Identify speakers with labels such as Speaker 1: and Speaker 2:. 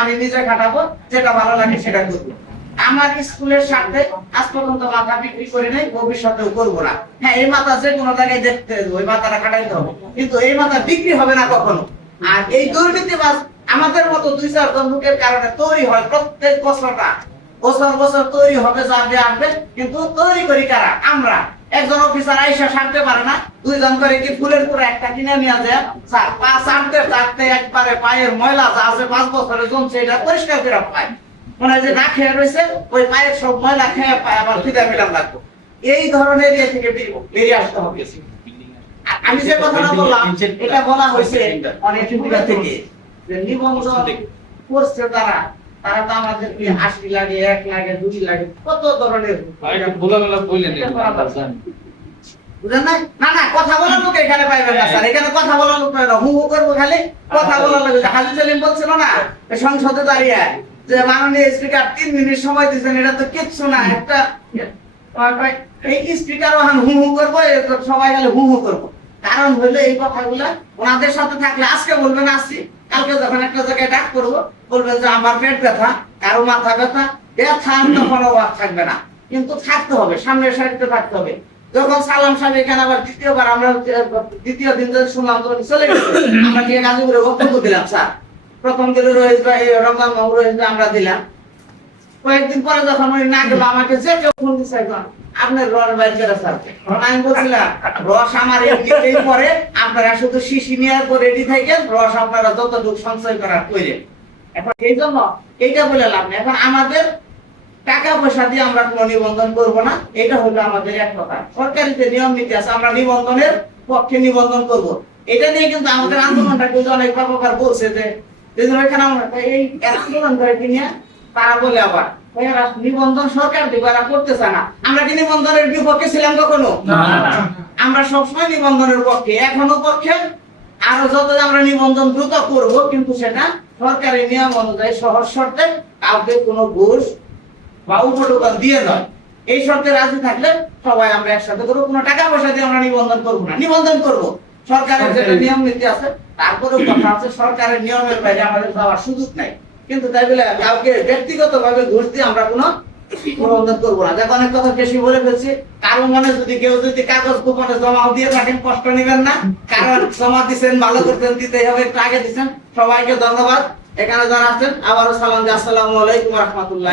Speaker 1: আমি নিজে খাটাবো, যেটা ভালো লাগে সেটা করব। আমার স্কুলের সাথে আজ পর্যন্ত মাথা বিক্রি করে নেই, ভবিষ্যতেও করব না। হ্যাঁ এই মাথা যে কোনো জায়গায় দেখতে ওই মাথাটা খাটাইতে হবে। কিন্তু এই মাথা বিক্রি হবে না কখনো। আর এই দুর্নীতিবাজ আমাদের মতো দুই চারজন লোকের কারণে তৈরি হয় প্রত্যেক বছরটা। বছর বছর তৈরি হবে যাবে আসবে কিন্তু তৈরি করি কারা? আমরা। একজন অফিসার আইসা সারতে পারে না দুইজন করে কি ফুলের করে একটা কিনে নিয়ে যায়? স্যার পা সারতে সারতে একবারে পায়ের ময়লা যা আছে পাঁচ বছরে জমছে এটা পরিষ্কার করে পায়। মনে হয় যে না খেয়ে রয়েছে ওই পায়ের সব ময়লা খেয়ে পায় আবার ফিদা মিলাম লাগবো। এই ধরনের ইয়ে থেকে বেরিয়ে- আসতে হবে। আমি যে কথাটা বললাম এটা বলা হয়েছে অনেক থেকে। যে করছে তারা তারা তো আমাদেরকে আশি লাগে এক লাগে দুই লাগে কত ধরনের বুঝেন না না না কথা বলার লোক এখানে পাইবেন না স্যার। এখানে কথা বলার লোক পাইবেন হু হু করব খালি। কথা বলার লোক হাজি সেলিম বলছিল না সংসদে দাঁড়িয়ে যে মাননীয় স্পিকার তিন মিনিট সময় দিচ্ছেন এটা তো কিচ্ছু না একটা এই স্পিকার ওখানে হু হু করব সবাই গেলে হু হু করব। কারণ হইল এই কথাগুলা ওনাদের সাথে থাকলে আজকে বলবেন আসছি। কালকে যখন একটা জায়গায় ডাক করব বলবেন যে আমার পেট ব্যথা, কারও মাথা ব্যথা ব্যথা তখন অভাব থাকবে না। কিন্তু থাকতে হবে সামনের সারিতে থাকতে হবে। যখন সালাম সাহেব এখানে আবার দ্বিতীয়বার আমরা, দ্বিতীয় দিন যদি শুনলাম তখন চলে গেছে, আমরা গিয়ে গাজীপুরে বক্তব্য দিলাম, স্যার। প্রথম দিন রোহিত ভাই, রমজান বাবু রোহিত আমরা দিলাম। কয়েকদিন পরে যখন উনি না গেল, আমাকে যে কেউ ফোন একজন। আপনার রস বাইর করে আমি বলছিলাম, রস আমার পরে আপনারা শুধু শিশি নেওয়ার পর রেডি রস আপনারা সঞ্চয় করার এখন এই জন্য এইটা বলে লাভ নেই। এখন আমাদের টাকা পয়সা দিয়ে আমরা কোনো নিবন্ধন করব না, এটা হলো আমাদের এক কথা সরকারি যে নিয়ম নীতি আছে, আমরা নিবন্ধনের পক্ষে নিবন্ধন করব। এটা নিয়ে কিন্তু আমাদের আন্দোলনটা কিন্তু অনেক বাবার বলছে যে ওইখানে আমরা এই আন্দোলন করে কি নিয়ে তারা বলে আবার নিবন্ধন সরকার দিবে এরা করতে চায় না। আমরা কি নিবন্ধনের বিপক্ষে ছিলাম কখনো? আমরা সবসময় নিবন্ধনের পক্ষে এখনও পক্ষে। আরও যত আমরা নিবন্ধন দ্রুত করব কিন্তু সেটা সরকারি নিয়ম অনুযায়ী সহজ শর্তে কাউকে কোনো ঘুষ বা উপটোকন দিয়ে নয়। এই শর্তে রাজি থাকলে সবাই আমরা একসাথে করব কোনো টাকা পয়সা দিয়ে আমরা নিবন্ধন করব না। নিবন্ধন করব। সরকারের যেটা নিয়ম নীতি আছে তারপরেও কথা আছে সরকারের নিয়মের বাইরে আমাদের যাওয়ার সুযোগ নাই। কিন্তু তাই বলে কাউকে ব্যক্তিগত ভাবে ঘুষ দিয়ে আমরা কোনো প্রবন্ধন করব না। দেখো অনেক কথা বেশি বলে ফেলছি। কারও মনে যদি কেউ যদি কাগজ কুপনে জমা দিয়ে থাকেন কষ্ট নেবেন না। কারণ জমা দিচ্ছেন ভালো করতেন দিতে হবে, একটু আগে দিচ্ছেন সবাইকে ধন্যবাদ। এখানে যারা আছেন, আবারও সালাম আসসালামু আলাইকুম রহমতুল্লাহ